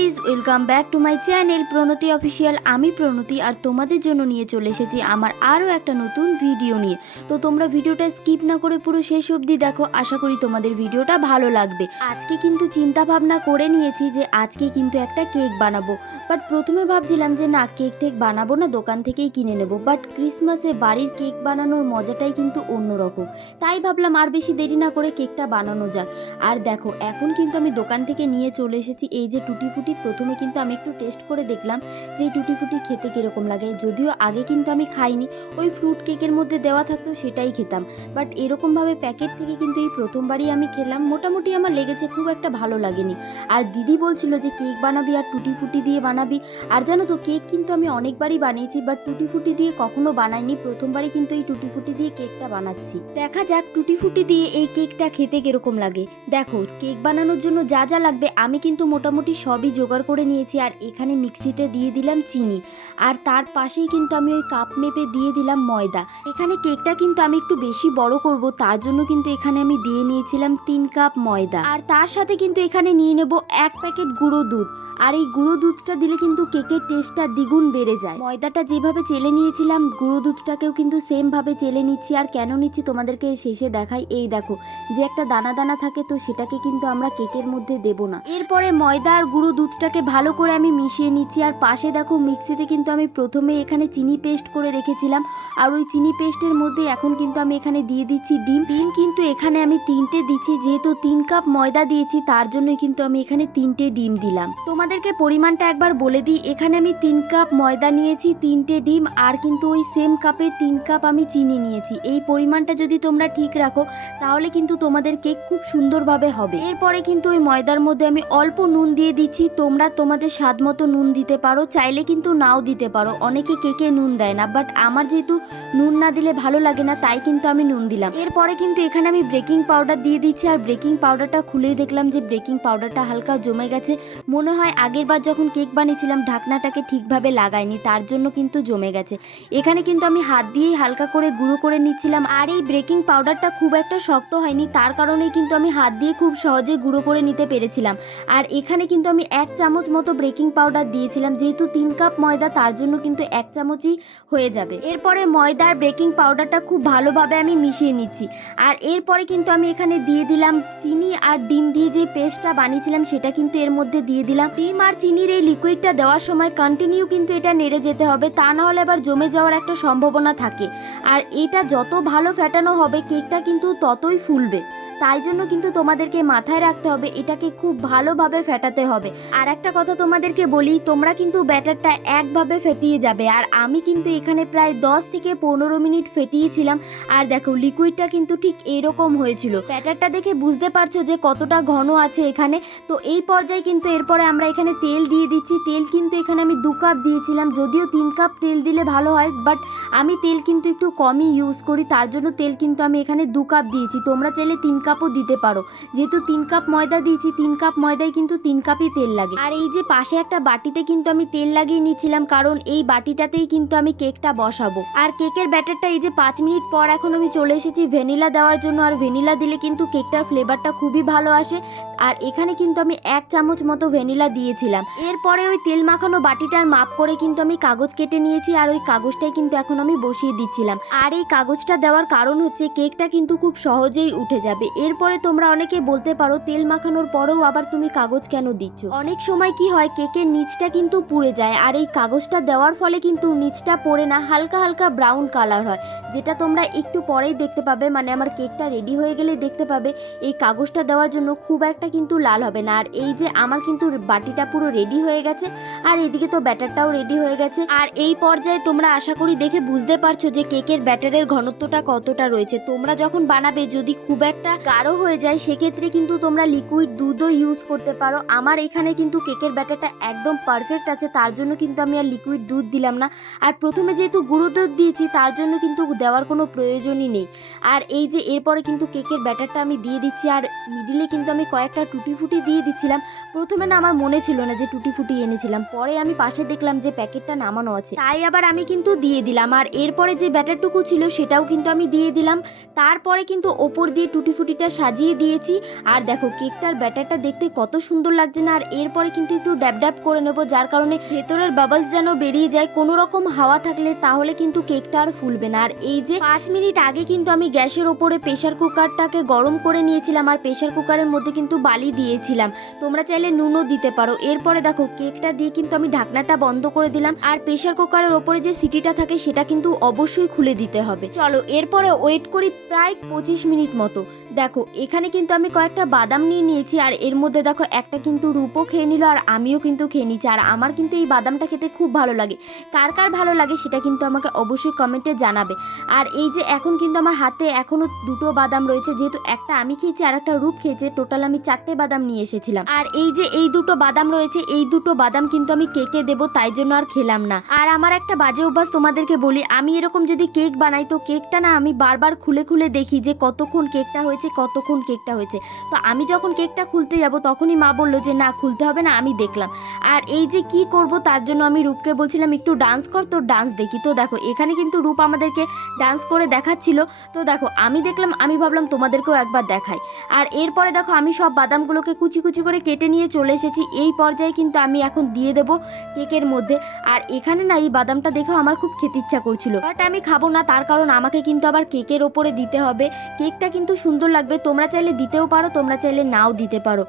Guys, welcome back to my channel Pranati official. আমি প্রণতি আর তোমাদের জন্য নিয়ে চলে এসেছি আমার আরও একটা নতুন ভিডিও নিয়ে। তো তোমরা ভিডিওটা স্কিপ না করে পুরো শেষ অবধি দেখো, আশা করি তোমাদের ভিডিওটা ভালো লাগবে। আজকে কিন্তু চিন্তা ভাবনা করে নিয়েছি যে আজকে কিন্তু একটা কেক বানাবো। বাট প্রথমে ভাবছিলাম যে না, কেক টেক বানাবো না, দোকান থেকেই কিনে নেবো। বাট ক্রিসমাসে বাড়ির কেক বানানোর মজাটাই কিন্তু অন্যরকম। তাই ভাবলাম আর বেশি দেরি না করে কেকটা বানানো যাক। আর দেখো, এখন কিন্তু আমি দোকান থেকে নিয়ে চলে এসেছি এই যে টুটি ফুটি। প্রথমে কিন্তু আমি একটু টেস্ট করে দেখলাম যে এই টুটি ফুটি খেতে কীরকম লাগে। যদিও আগে কিন্তু আমি খাইনি, ওই ফ্রুট কেকের মধ্যে দেওয়া থাকতো সেটাই খেতাম। বাট এরকমভাবে প্যাকেট থেকে কিন্তু এই প্রথমবারই আমি খেলাম। মোটামুটি আমার লেগেছে, খুব একটা ভালো লাগেনি। আর দিদি বলছিল যে কেক বানাবি আর টুটি ফুটি দিয়ে বানাবি। আর জানো তো, কেক কিন্তু আমি অনেকবারই বানিয়েছি, বাট টুটি ফুটি দিয়ে কখনো বানাইনি। প্রথমবারই কিন্তু এই টুটি ফুটি দিয়ে কেকটা বানাচ্ছি। দেখা যাক টুটি ফুটি দিয়ে এই কেকটা খেতে কীরকম লাগে। দেখো, কেক বানানোর জন্য যা যা লাগবে আমি কিন্তু মোটামুটি সবই জোগাড় করে নিয়েছি। আর এখানে মিক্সিতে দিয়ে দিলাম চিনি, আর তার পাশেই কিন্তু আমি ওই কাপ মেপে দিয়ে দিলাম ময়দা। এখানে কেকটা কিন্তু আমি একটু বেশি বড় করব, তার জন্য কিন্তু এখানে আমি দিয়ে নিয়েছিলাম 3 কাপ ময়দা। আর তার সাথে কিন্তু এখানে নিয়ে নেব 1 প্যাকেট গুঁড়ো দুধ। আর এই গুঁড়ো দুধটা দিলে কিন্তু কেকের টেস্টটা দ্বিগুণ বেড়ে যায়। ময়দাটা যেভাবে চেলে নিয়েছিলাম, গুঁড়ো দুধটাকেও কিন্তু সেমভাবে চেলে নিচ্ছি। আর কেন নিচ্ছি তোমাদেরকে শেষে দেখাই। এই দেখো, যে একটা দানা দানা থাকে, তো সেটাকে কিন্তু আমরা কেকের মধ্যে দেব না। এরপরে ময়দা আর গুঁড়ো দুধটাকে ভালো করে আমি মিশিয়ে নিচ্ছি। আর পাশে দেখো, মিক্সিতে কিন্তু আমি প্রথমে এখানে চিনি পেস্ট করে রেখেছিলাম। আর ওই চিনি পেস্টের মধ্যে এখন কিন্তু আমি এখানে দিয়ে দিচ্ছি ডিম। কিন্তু এখানে আমি 3টে দিচ্ছি, যেহেতু 3 কাপ ময়দা দিয়েছি তার জন্যই কিন্তু আমি এখানে 3টে ডিম দিলাম। তোমাদেরকে পরিমাণটা একবার বলে দিই, এখানে আমি 3 কাপ ময়দা নিয়েছি, 3টে ডিম, আর কিন্তু ওই সেম কাপের 3 কাপ আমি চিনি নিয়েছি। এই পরিমাণটা যদি তোমরা ঠিক রাখো তাহলে কিন্তু তোমাদের কেক খুব সুন্দরভাবে হবে। এরপরে কিন্তু ওই ময়দার মধ্যে আমি অল্প নুন দিয়ে দিচ্ছি। তোমরা তোমাদের স্বাদ মতো নুন দিতে পারো, চাইলে কিন্তু নাও দিতে পারো। অনেকে কেকে নুন দেয় না, বাট আমার যেহেতু নুন না দিলে ভালো লাগে না, তাই কিন্তু আমি নুন দিলাম। এরপরে কিন্তু এখানে আমি বেকিং পাউডার দিয়ে দিচ্ছি। আর বেকিং পাউডারটা খুলেই দেখলাম যে বেকিং পাউডারটা হালকা জমে গেছে। মনে হয় আগের বার যখন কেক বানিয়েছিলাম ঢাকনাটাকে ঠিকভাবে লাগাইনি, তার জন্য কিন্তু জমে গেছে। এখানে কিন্তু আমি হাত দিয়েই হালকা করে গুঁড়ো করে নিচ্ছিলাম। আর এই বেকিং পাউডারটা খুব একটা শক্ত হয়নি, তার কারণেই কিন্তু আমি হাত দিয়ে খুব সহজে গুঁড়ো করে নিতে পেরেছিলাম। আর এখানে কিন্তু আমি 1 চামচ মতো বেকিং পাউডার দিয়েছিলাম, যেহেতু 3 কাপ ময়দা তার জন্য কিন্তু 1 চামচই হয়ে যাবে। এরপরে ময়দা আর বেকিং পাউডারটা খুব ভালোভাবে আমি মিশিয়ে নিচ্ছি। আর এরপরে কিন্তু আমি এখানে দিয়ে দিলাম চিনি আর ডিম দিয়ে যে পেস্টটা বানিয়েছিলাম সেটা কিন্তু এর মধ্যে দিয়ে দিলাম। ডিম আর চিনির এই লিকুইডটা দেওয়ার সময় কন্টিনিউ কিন্তু এটা নেড়ে যেতে হবে, তা না হলে আবার জমে যাওয়ার একটা সম্ভাবনা থাকে। আর এটা যত ভালো ফেটানো হবে কেকটা কিন্তু ততই ফুলবে। তাই জন্য কিন্তু তোমাদেরকে মাথায় রাখতে হবে, এটাকে খুব ভালোভাবে ফেটাতে হবে। আর একটা কথা তোমাদেরকে বলি, তোমরা কিন্তু ব্যাটারটা একভাবে ফেটিয়ে যাবে। আর আমি কিন্তু এখানে প্রায় 10 থেকে 15 মিনিট ফেটিয়েছিলাম। আর দেখো, লিকুইডটা কিন্তু ঠিক এরকম হয়েছিল। ব্যাটারটা দেখে বুঝতে পারছো যে কতটা ঘন আছে এখানে। তো এই পর্যায়ে কিন্তু এরপরে আমরা এখানে তেল দিয়ে দিচ্ছি। তেল কিন্তু এখানে আমি 2 কাপ দিয়েছিলাম, যদিও 3 কাপ তেল দিলে ভালো হয়, বাট আমি তেল কিন্তু একটু কমই ইউজ করি, তার জন্য তেল কিন্তু আমি এখানে 2 কাপ দিয়েছি। তোমরা চাইলে 3 কাপও দিতে পারো, যেহেতু 3 কাপ ময়দা দিয়েছি, 3 কাপ ময়দায় কিন্তু 3 কাপই তেল লাগে। আর এই যে পাশে একটা বাটিতে কিন্তু আমি তেল লাগিয়ে নিচ্ছিলাম, কারণ এই বাটিটাতেই কিন্তু আমি কেকটা বসাবো। আর কেকের ব্যাটারটা এই যে 5 মিনিট পর এখন আমি চলে এসেছি ভ্যানিলা দেওয়ার জন্য। আর ভ্যানিলা দিলে কিন্তু কেকটার ফ্লেভারটা খুবই ভালো আসে। আর এখানে কিন্তু আমি 1 চামচ মতো ভ্যানিলা দিয়েছিলাম। এরপরে ওই তেল মাখানো বাটিটার মাপ করে কিন্তু আমি কাগজ কেটে নিয়েছি। আর ওই কাগজটাই কিন্তু এখন আমি বসিয়ে দিচ্ছিলাম। আর এই কাগজটা দেওয়ার কারণ হচ্ছে কেকটা কিন্তু খুব সহজেই উঠে যাবে। এরপরে তোমরা অনেকে বলতে পারো তেল মাখানোর পরেও আবার তুমি কাগজ কেন দিচ্ছ। অনেক সময় কি হয়, কেকের নিচটা কিন্তু পুড়ে যায়। আর এই কাগজটা দেওয়ার ফলে কিন্তু নিচটা পড়ে না, হালকা হালকা ব্রাউন কালার হয়, যেটা তোমরা একটু পরেই দেখতে পাবে। মানে আমার কেকটা রেডি হয়ে গেলে দেখতে পাবে এই কাগজটা দেওয়ার জন্য খুব একটা কিন্তু লাল হবে না। আর এই যে আমার কিন্তু বাটিটা পুরো রেডি হয়ে গেছে, আর এদিকে তো ব্যাটারটাও রেডি হয়ে গেছে। আর এই পর্যায়ে তোমরা আশা করি দেখে বুঝতে পারছো যে কেকের ব্যাটারের ঘনত্বটা কতটা রয়েছে। তোমরা যখন বানাবে যদি খুব একটা গাঢ় হয়ে যায়, সেক্ষেত্রে কিন্তু তোমরা লিকুইড দুধও ইউজ করতে পারো। আমার এখানে কিন্তু কেকের ব্যাটারটা একদম পারফেক্ট আছে, তার জন্য কিন্তু আমি আর লিকুইড দুধ দিলাম না। আর প্রথমে যেহেতু গুঁড়ো দুধ দিয়েছি, তার জন্য কিন্তু দেওয়ার কোনো প্রয়োজনই নেই। আর এই যে এরপরে কিন্তু কেকের ব্যাটারটা আমি দিয়ে দিচ্ছি। আর মিডিলে কিন্তু আমি কয়েকটা টুটি ফুটি দিয়ে দিচ্ছিলাম। প্রথমে না আমার মনে ছিল না যে টুটি ফুটি এনেছিলাম, পরে আমি পাশে দেখলাম যে প্যাকেটটা নামানো আছে, তাই আবার আমি কিন্তু দিয়ে দিলাম। আর এরপরে যে ব্যাটারটুকু ছিল সেটাও কিন্তু আমি দিয়ে দিলাম। তারপরে কিন্তু ওপর দিয়ে টুটি ফুটিটা সিটিটা সাজিয়ে দিয়েছি। আর দেখো কেকটার ব্যাটারটা দেখতে কত সুন্দর লাগছে না। আর এরপরে কিন্তু একটু ড্যাব ড্যাব করে নেবো, যার কারণে ভেতরের বাবলস যেন বেরিয়ে যায়। কোনো রকম হাওয়া থাকলে তাহলে কিন্তু কেকটা আর ফুলবে না। আর এই যে 5 মিনিট আগে কিন্তু আমি গ্যাসের ওপরে প্রেশার কুকারটাকে গরম করে নিয়েছিলাম, আর প্রেশার কুকারের মধ্যে কিন্তু বালি দিয়েছিলাম, তোমরা চাইলে নুনও দিতে পারো। এরপরে দেখো কেকটা দিয়ে কিন্তু আমি ঢাকনাটা বন্ধ করে দিলাম। আর প্রেশার কুকারের ওপরে যে সিটিটা থাকে সেটা কিন্তু অবশ্যই খুলে দিতে হবে। চলো এরপরে ওয়েট করি প্রায় 25 মিনিট মতো। দেখো এখানে কিন্তু আমি কয়েকটা বাদাম নিয়ে নিয়েছি, আর এর মধ্যে দেখো একটা কিন্তু রূপও খেয়ে নিল, আর আমিও কিন্তু খেয়ে নিচ্ছি। আর আমার কিন্তু এই বাদামটা খেতে খুব ভালো লাগে। কার কার ভালো লাগে সেটা কিন্তু আমাকে অবশ্যই কমেন্টে জানাবে। আর এই যে এখন কিন্তু আমার হাতে এখনও 2টো বাদাম রয়েছে, যেহেতু একটা আমি খেয়েছি আর একটা রূপ খেয়েছে, টোটাল আমি 4টে বাদাম নিয়ে এসেছিলাম। আর এই যে এই 2টো বাদাম রয়েছে, এই 2টো বাদাম কিন্তু আমি কেকে দেবো, তাই জন্য আর খেলাম না। আর আমার একটা বাজে অভ্যাস তোমাদেরকে বলি, আমি এরকম যদি কেক বানাই তো কেকটা না আমি বারবার খুলে খুলে দেখি যে কতক্ষণ কেকটা হয়েছে, কতক্ষণ কেকটা হয়েছে। তো আমি যখন কেকটা খুলতে যাব তখনই মা বললো যে না খুলতে হবে না, আমি দেখলাম। আর এই যে কি করব তার জন্য আমি রূপকে বলছিলাম একটু ডান্স কর, তো ডান্স দেখি। তো দেখো এখানে কিন্তু রূপ আমাদেরকে ডান্স করে দেখাচ্ছিল। তো দেখো আমি দেখলাম, আমি ভাবলাম তোমাদেরকেও একবার দেখাই। আর এরপরে দেখো আমি সব বাদামগুলোকে কুচি কুচি করে কেটে নিয়ে চলে এসেছি। এই পর্যায়ে কিন্তু আমি এখন দিয়ে দেবো কেকের মধ্যে। আর এখানে না এই বাদামটা দেখেও আমার খুব খেতে ইচ্ছা করছিল, বাট আমি খাবো না, তার কারণ আমাকে কিন্তু আবার কেকের ওপরে দিতে হবে। কেকটা কিন্তু সুন্দর লাগবে, তোমরা চাইলে দিতেও পারো, তোমরা চাইলে নাও দিতে পারো।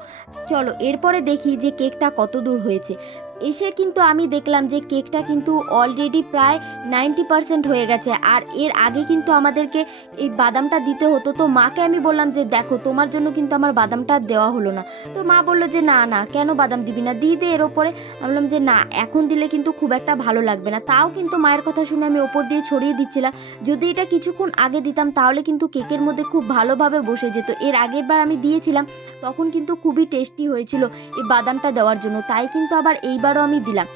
চলো এরপরে দেখি যে কেকটা কত দূর হয়েছে। এসে কিন্তু আমি দেখলাম যে কেকটা কিন্তু অলরেডি প্রায় 90% হয়ে গেছে। আর এর আগে কিন্তু আমাদেরকে এই বাদামটা দিতে হতো। তো মাকে আমি বললাম যে দেখো তোমার জন্য কিন্তু আমার বাদামটা দেওয়া হলো না। তো মা বললো যে না না কেন বাদাম দিবি না, দিয়ে দে এর ওপরে। আমি বললাম যে না এখন দিলে কিন্তু খুব একটা ভালো লাগবে না। তাও কিন্তু মায়ের কথা শুনে আমি ওপর দিয়ে ছড়িয়ে দিচ্ছিলাম। যদি এটা কিছুক্ষণ আগে দিতাম তাহলে কিন্তু কেকের মধ্যে খুব ভালোভাবে বসে যেত। এর আগের বার আমি দিয়েছিলাম তখন কিন্তু খুবই টেস্টি হয়েছিল এই বাদামটা দেওয়ার জন্য, তাই কিন্তু আবার এইবারও আমি দিলাম।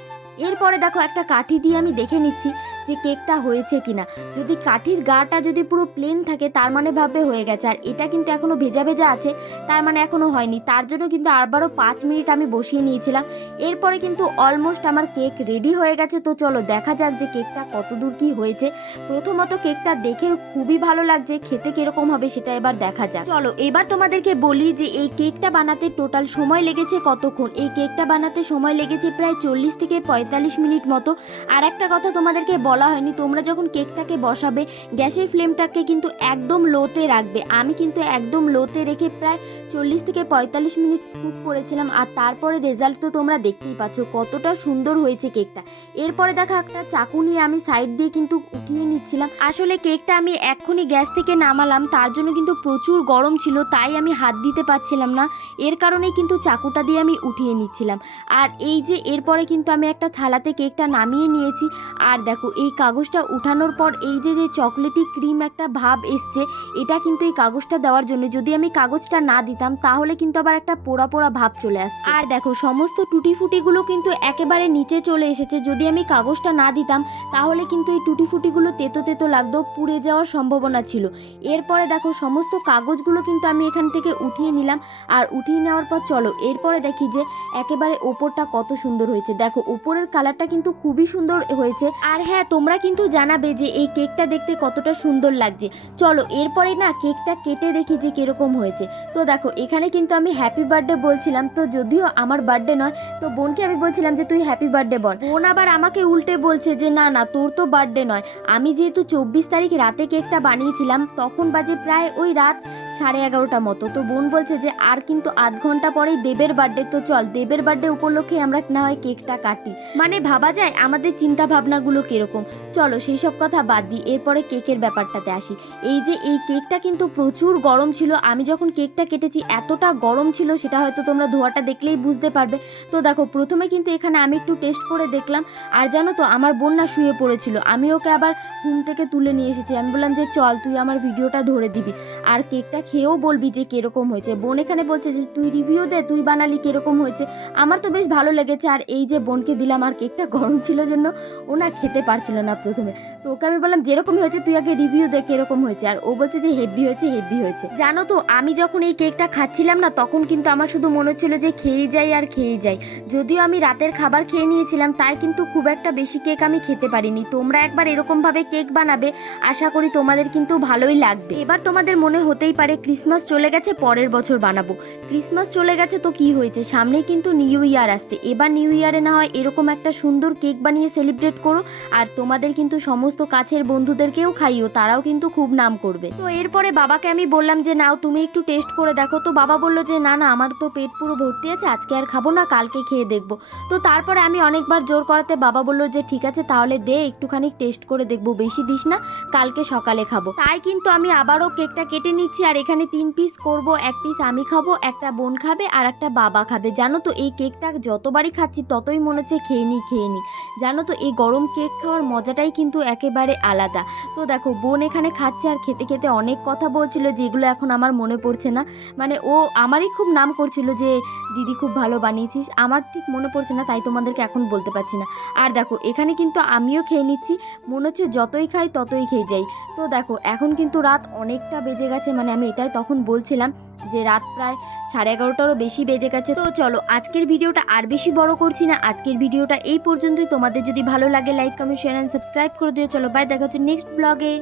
এরপরে দেখো একটা কাঠি দিয়ে আমি দেখে নিচ্ছি যে কেকটা হয়েছে কিনা। যদি কাঠির গাটা যদি পুরো প্লেন থাকে তার মানে ভাববে হয়ে গেছে, আর এটা কিন্তু এখনো ভেজা ভেজা আছে, তার মানে এখনো হয়নি। তার জন্য কিন্তু আবারও 5 মিনিট আমি বসিয়ে নিয়েছিলাম। এরপরে কিন্তু অলমোস্ট আমার কেক রেডি হয়ে গেছে। তো চলো দেখা যাক যে কেকটা কত দূর কি হয়েছে। প্রথমত কেকটা দেখে খুবই ভালো লাগছে, খেতে কিরকম হবে সেটা এবার দেখা যাক। চলো এবার তোমাদেরকে বলি যে এই কেকটা বানাতে টোটাল সময় লেগেছে কতক্ষণ। এই কেকটা বানাতে সময় লেগেছে প্রায় 40 থেকে 45 মিনিট মতো। আর একটা কথা তোমাদেরকে বলা হয়নি, তোমরা যখন কেকটাকে বসাবে গ্যাসের ফ্লেমটাকে কিন্তু একদম লোতে রাখবে। আমি কিন্তু একদম লোতে রেখে প্রায় 40 থেকে 45 মিনিট কুক করেছিলাম। আর তারপরে রেজাল্ট তো তোমরা দেখতেই পাচ্ছ কতটা সুন্দর হয়েছে কেকটা। এরপরে দেখো একটা চাকু নিয়ে আমি সাইড দিয়ে কিন্তু উঠিয়ে নিচ্ছিলাম। আসলে কেকটা আমি এক্ষুনি গ্যাস থেকে নামালাম, তার জন্য কিন্তু প্রচুর গরম ছিল, তাই আমি হাত দিতে পারছিলাম না। এর কারণেই কিন্তু চাকুটা দিয়ে আমি উঠিয়ে নিচ্ছিলাম। আর এই যে এরপরে কিন্তু আমি একটা থালাতে কেকটা নামিয়ে নিয়েছি। আর দেখো এই কাগজটা উঠানোর পর এই যে যে চকলেটি ক্রিম একটা ভাব এসছে, এটা কিন্তু এই কাগজটা দেওয়ার জন্য। যদি আমি কাগজটা না দিতাম তাহলে কিন্তু আবার একটা পোড়া পোড়া ভাব চলে আসতো। আর দেখো সমস্ত টুটি ফুটিগুলো কিন্তু একেবারে নিচে চলে এসেছে। যদি আমি কাগজটা না দিতাম তাহলে কিন্তু এই টুটি ফুটিগুলো তেতো তেতো লাগতো, পুড়ে যাওয়ার সম্ভাবনা ছিল। এরপরে দেখো সমস্ত কাগজগুলো কিন্তু আমি এখান থেকে উঠিয়ে নিলাম। আর উঠিয়ে নেওয়ার পর চলো এরপরে দেখি যে একেবারে ওপরটা কত সুন্দর হয়েছে। দেখো উপরের কালারটা কিন্তু খুবই সুন্দর হয়েছে। আর হ্যাঁ তোমরা কিন্তু জানাবে যে এই কেকটা দেখতে কতটা সুন্দর লাগছে। চলো এরপরে না কেকটা কেটে দেখি যে কিরকম হয়েছে। তো দেখো এখানে কিন্তু আমি হ্যাপি বার্থডে বলছিলাম, তো যদিও আমার বার্থডে নয়, তো বোনকে আমি বলছিলাম যে তুই হ্যাপি বার্থডে বল। বোন আবার আমাকে উল্টে বলছে যে না না তোর তো বার্থডে নয়। আমি যেহেতু 24 তারিখ রাতে কেকটা বানিয়েছিলাম, তখন বাজে প্রায় ওই রাত 11:30 মতো। তো বোন বলছে যে আর কিন্তু আধ ঘন্টা পরেই দেবের বার্থডে, তো চল দেবের বার্থডে উপলক্ষে আমরা না হয় কেকটা কাটি। মানে ভাবা যায় আমাদের চিন্তা ভাবনাগুলো কিরকম। চলো সেই সব কথা বাদ দিই, এরপরে কেকের ব্যাপারটাতে আসি। এই যে এই কেকটা কিন্তু প্রচুর গরম ছিল। আমি যখন কেকটা কেটেছি এতটা গরম ছিল সেটা হয়তো তোমরা ধোঁয়াটা দেখলেই বুঝতে পারবে। তো দেখো প্রথমে কিন্তু এখানে আমি একটু টেস্ট করে দেখলাম। আর জানো তো আমার বোন না শুয়ে পড়েছিল, আমি ওকে আবার ঘুম থেকে তুলে নিয়ে এসেছি। আমি বললাম যে চল তুই আমার ভিডিওটা ধরে দিবি আর কেকটা খেয়েও বলবি যে কিরকম হয়েছে। বোন এখানে বলছে যে তুই রিভিউ দে, তুই বানালি কিরকম হয়েছে। আমার তো বেশ ভালো লেগেছে। আর এই যে বোনকে দিলাম, আর কেকটা গরম ছিল জন্য ও না খেতে পারছিল না প্রথমে। তো ওকে আমি বললাম যেরকমই হয়েছে তুই আগে রিভিউ দে কিরকম হয়েছে। আর ও বলছে যে হেভি হয়েছে হেভি হয়েছে। জানো তো আমি যখন এই কেকটা খাচ্ছিলাম না তখন কিন্তু আমার শুধু মনে হচ্ছিল যে খেয়ে যাই আর খেয়ে যাই। যদিও আমি রাতের খাবার খেয়ে নিয়েছিলাম, তাই কিন্তু খুব একটা বেশি কেক আমি খেতে পারিনি। তোমরা একবার এরকমভাবে কেক বানাবে, আশা করি তোমাদের কিন্তু ভালোই লাগবে। এবার তোমাদের মনে হতেই পারে ক্রিসমাস চলে গেছে, পরের বছর বানাবো। ক্রিসমাস চলে গেছে তো কি হয়েছে, সামনেই কিন্তু নিউ ইয়ার আসছে। এবার নিউ ইয়ারে না হয় এরকম একটা সুন্দর কেক বানিয়ে সেলিব্রেট করো, আর তোমাদের কিন্তু সমস্ত কাছের বন্ধুদেরকেও খাইও, তারাও কিন্তু খুব নাম করবে। তো এরপরে বাবাকে আমি বললাম যে নাও তুমি একটু টেস্ট করে দেখো। তো বাবা বললো যে না না, আমার তো পেট পুরো ভর্তি আছে, আজকে আর খাবো না, কালকে খেয়ে দেখবো। তো তারপরে আমি অনেকবার জোর করাতে বাবা বললো যে ঠিক আছে তাহলে দে, একটুখানি টেস্ট করে দেখবো, বেশি দিস না, কালকে সকালে খাবো। তাই কিন্তু আমি আবারও কেকটা কেটে নিচ্ছি, আর এখানে 3 পিস করব, 1 পিস আমি খাবো, একটা বোন খাবে আর একটা বাবা খাবে। জানো তো এই কেকটা যতবারই খাচ্ছি ততই মনে হচ্ছে খেয়ে নিই। জানো তো এই গরম কেক খাওয়ার মজাটাই কিন্তু একেবারে আলাদা। তো দেখো বোন এখানে খাচ্ছে আর খেতে খেতে অনেক কথা বলছিল, যেগুলো এখন আমার মনে পড়ছে না। মানে ও আমারই খুব নাম করছিল যে দিদি খুব ভালো বানিয়েছিস, আমার ঠিক মনে পড়ছে না, তাই তোমাদেরকে এখন বলতে পারছি না। আর দেখো এখানে কিন্তু আমিও খেয়ে নিচ্ছি, মনে হচ্ছে যতই খাই ততই খেয়ে যাই। তো দেখো এখন কিন্তু রাত অনেকটা বেজে গেছে, মানে আমি এটাই তখন বলছিলাম যে রাত প্রায় 11:30টারও বেশি বেজে গেছে। তো চলো আজকের ভিডিওটা আর বেশি বড় করছি না, আজকের ভিডিওটা এই পর্যন্তই। তোমাদের যদি ভালো লাগে like comment share and subscribe করে দিও। চলো বাই, দেখা হচ্ছে নেক্সট ব্লগে।